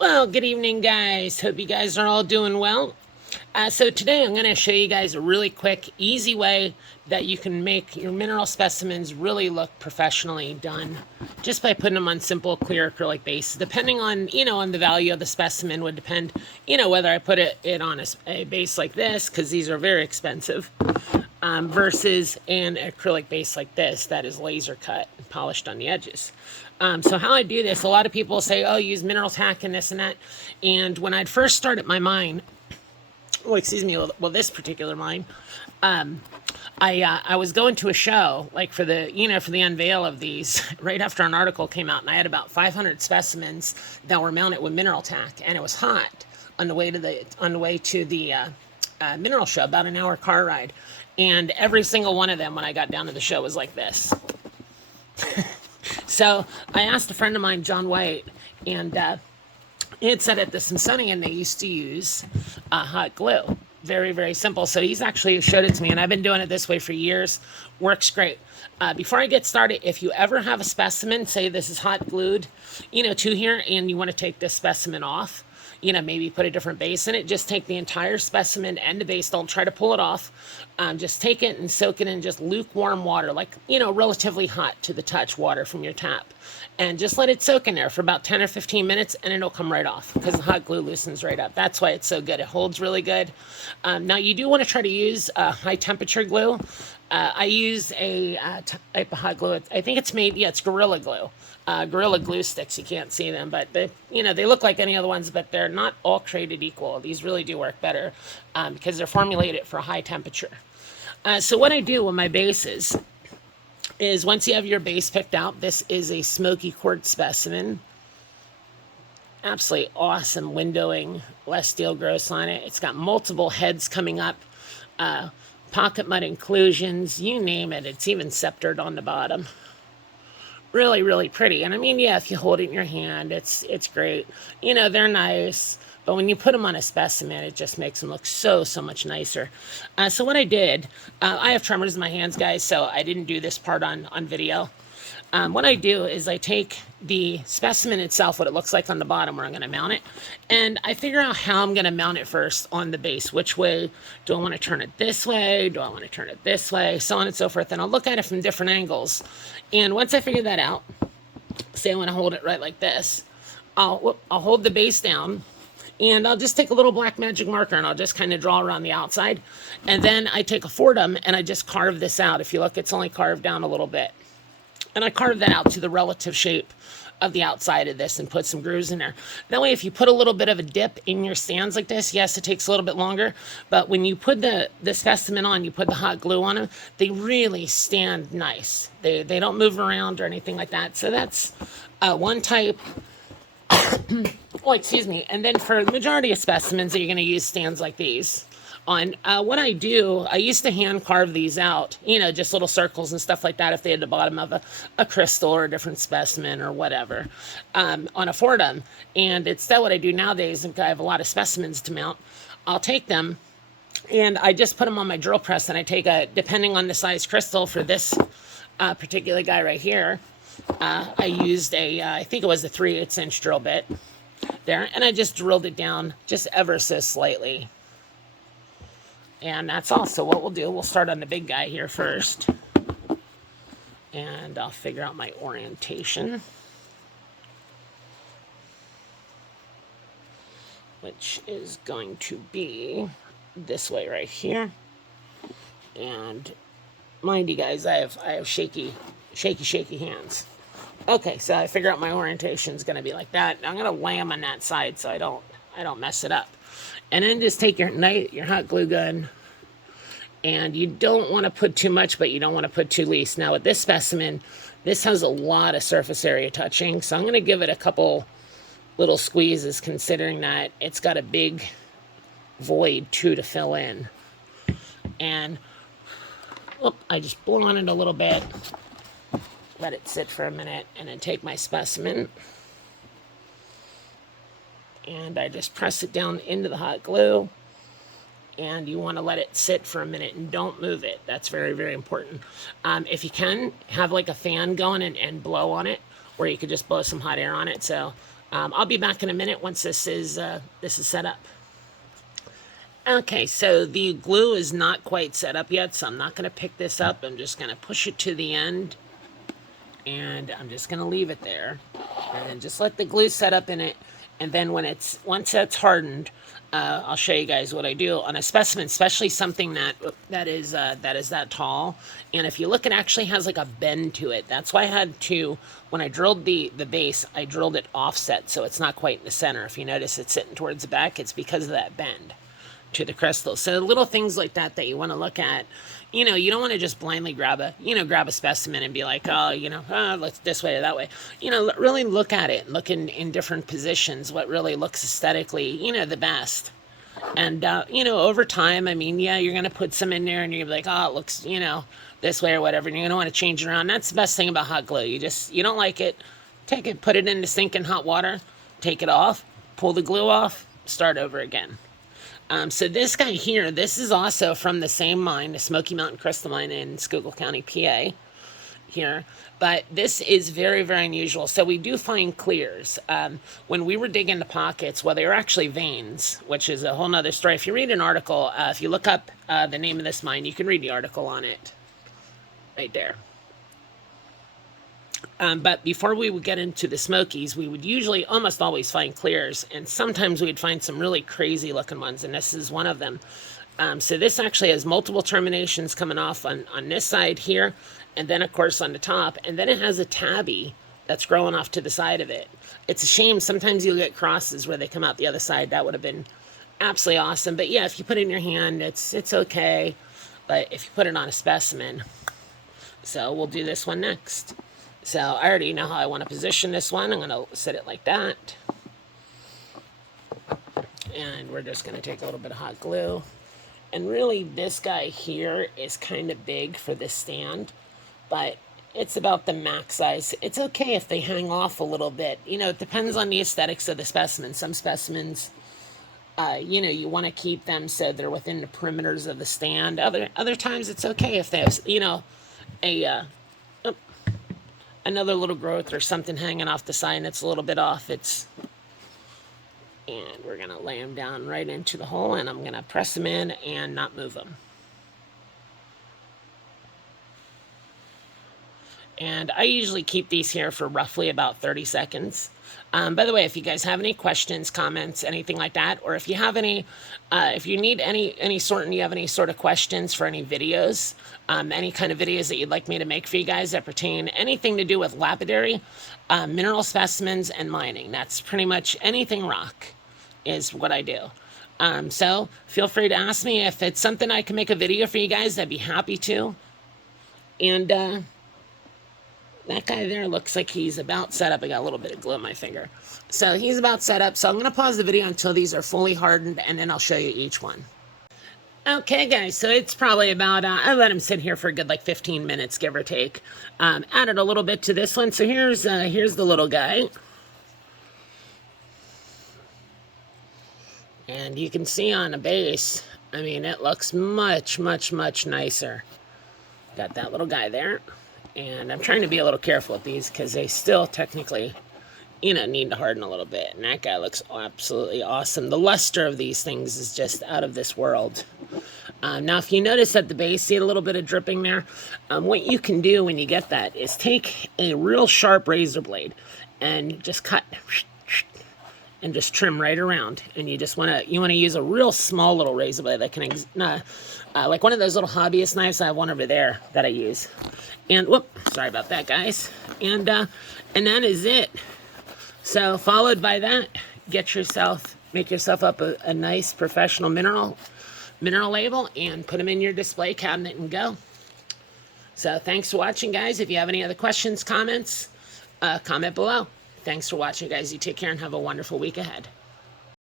Well, good evening, guys. Hope you guys are all doing well. So today I'm going to show you guys a really quick, easy way that you can make your mineral specimens really look professionally done just by putting them on simple, clear acrylic base. Depending on the value of the specimen would depend, whether I put it on a base like this, because these are very expensive, versus an acrylic base like this that is laser cut and polished on the edges. So how I do this, a lot of people say, oh, use mineral tack and this and that. And when I'd first started my mine, this particular mine, I was going to a show like for the unveil of these right after an article came out, and I had about 500 specimens that were mounted with mineral tack, and it was hot on the way to the mineral show, about an hour car ride, and every single one of them when I got down to the show was like this. So I asked a friend of mine, John White, and he had said at the Smithsonian they used to use hot glue. Very, very simple. So he's actually showed it to me, and I've been doing it this way for years. Works great. Before I get started, if you ever have a specimen, say this is hot glued, to here, and you want to take this specimen off, maybe put a different base in it, just take the entire specimen and the base. Don't try to pull it off. Just take it and soak it in just lukewarm water, like, relatively hot to the touch water from your tap. And just let it soak in there for about 10 or 15 minutes, and it'll come right off because the hot glue loosens right up. That's why it's so good. It holds really good. Now, you do want to try to use high temperature glue. I use a type of hot glue. I think it's Gorilla Glue. Gorilla Glue sticks. You can't see them, but they look like any other ones, but they're not all created equal. These really do work better because they're formulated for high temperature. So what I do with my bases is once you have your base picked out, this is a smoky quartz specimen. Absolutely awesome windowing, less steel gross on it. It's got multiple heads coming up, pocket mud inclusions, you name it. It's even sceptered on the bottom. Really, really pretty. And I mean, yeah, if you hold it in your hand, it's great. They're nice. But when you put them on a specimen, it just makes them look so much nicer. So what I did, I have tremors in my hands, guys, so I didn't do this part on video. What I do is I take the specimen itself, what it looks like on the bottom where I'm going to mount it, and I figure out how I'm going to mount it first on the base. Which way do I want to turn it this way? Do I want to turn it this way? So on and so forth. And I'll look at it from different angles. And once I figure that out, say I want to hold it right like this, I'll hold the base down, and I'll just take a little black magic marker and I'll just kind of draw around the outside. And then I take a Fordham and I just carve this out. If you look, it's only carved down a little bit. And I carve that out to the relative shape of the outside of this and put some grooves in there. That way, if you put a little bit of a dip in your stands like this, yes, it takes a little bit longer, but when you put the specimen on, you put the hot glue on them, they really stand nice. They don't move around or anything like that. So that's one type. Oh, excuse me. And then for the majority of specimens, you're going to use stands like these. On what I do, I used to hand carve these out, just little circles and stuff like that if they had the bottom of a crystal or a different specimen or whatever, on a Fordham. And instead what I do nowadays, if I have a lot of specimens to mount, I'll take them and I just put them on my drill press, and I take depending on the size crystal for this particular guy right here, I used I think it was a 3/8 inch drill bit there, and I just drilled it down just ever so slightly. And that's all. So what we'll do, we'll start on the big guy here first. And I'll figure out my orientation, which is going to be this way right here. And mind you guys, I have shaky hands. Okay, so I figure out my orientation is going to be like that. I'm going to lay them on that side so I don't mess it up. And then just take your hot glue gun, and you don't want to put too much, but you don't want to put too least. Now with this specimen, this has a lot of surface area touching, so I'm going to give it a couple little squeezes, considering that it's got a big void too to fill in. And I just blow on it a little bit, let it sit for a minute, and then take my specimen and I just press it down into the hot glue, and you want to let it sit for a minute and don't move it. That's very, very important. If you can, have like a fan going and blow on it, or you could just blow some hot air on it. So I'll be back in a minute once this is set up. Okay, so the glue is not quite set up yet, so I'm not going to pick this up. I'm just going to push it to the end, and I'm just going to leave it there, and then just let the glue set up in it. And then once that's hardened, I'll show you guys what I do on a specimen, especially something that is that tall. And if you look, it actually has like a bend to it. That's why I had to, when I drilled the base, I drilled it offset so it's not quite in the center. If you notice it's sitting towards the back, it's because of that bend to the crystal. So little things like that you want to look at. You know, you don't want to just blindly grab a specimen and be like, oh, let's this way or that way. You know, really look at it, look in different positions, what really looks aesthetically, the best. And, over time, I mean, yeah, you're going to put some in there and you're going to be like, oh, it looks, this way or whatever. And you're going to want to change it around. That's the best thing about hot glue. You don't like it, take it, put it in the sink in hot water, take it off, pull the glue off, start over again. So this guy here, this is also from the same mine, the Smoky Mountain Crystal Mine in Schuylkill County, PA, here. But this is very, very unusual. So we do find clears. When we were digging the pockets, well, they were actually veins, which is a whole nother story. If you read an article, if you look up the name of this mine, you can read the article on it right there. But before we would get into the Smokies, we would usually almost always find clears, and sometimes we'd find some really crazy looking ones, and this is one of them. So this actually has multiple terminations coming off on this side here, and then of course on the top, and then it has a tabby that's growing off to the side of it. It's a shame sometimes you'll get crosses where they come out the other side. That would have been absolutely awesome. But yeah, if you put it in your hand, it's okay. But if you put it on a specimen, so we'll do this one next. So I already know how I want to position this one. I'm going to set it like that. And we're just going to take a little bit of hot glue. And really, this guy here is kind of big for this stand, but it's about the max size. It's okay if they hang off a little bit. It depends on the aesthetics of the specimen. Some specimens, you want to keep them so they're within the perimeters of the stand. Other times it's okay if they have, another little growth or something hanging off the side and it's a little bit off. And we're going to lay them down right into the hole, and I'm going to press them in and not move them. And I usually keep these here for roughly about 30 seconds. By the way, if you guys have any questions, comments, anything like that, or if you have any, if you need any sort of questions for any videos, any kind of videos that you'd like me to make for you guys that pertain anything to do with lapidary, mineral specimens, and mining. That's pretty much anything rock is what I do. So feel free to ask me. If it's something I can make a video for you guys, I'd be happy to. And that guy there looks like he's about set up. I got a little bit of glue on my finger. So he's about set up. So I'm going to pause the video until these are fully hardened, and then I'll show you each one. Okay, guys, so it's probably about, I let him sit here for a good, 15 minutes, give or take. Added a little bit to this one. So here's the little guy. And you can see on the base, I mean, it looks much, much, much nicer. Got that little guy there. And I'm trying to be a little careful with these because they still technically, need to harden a little bit. And that guy looks absolutely awesome. The luster of these things is just out of this world. Now, if you notice at the base, see a little bit of dripping there? What you can do when you get that is take a real sharp razor blade and just cut and just trim right around. And you want to use a real small little razor blade that can, like one of those little hobbyist knives. I have one over there that I use. And sorry about that, guys. And that is it. So followed by that, make yourself up a nice professional mineral label and put them in your display cabinet and go. So thanks for watching, guys. If you have any other questions, comments, comment below. Thanks for watching, guys. You take care and have a wonderful week ahead.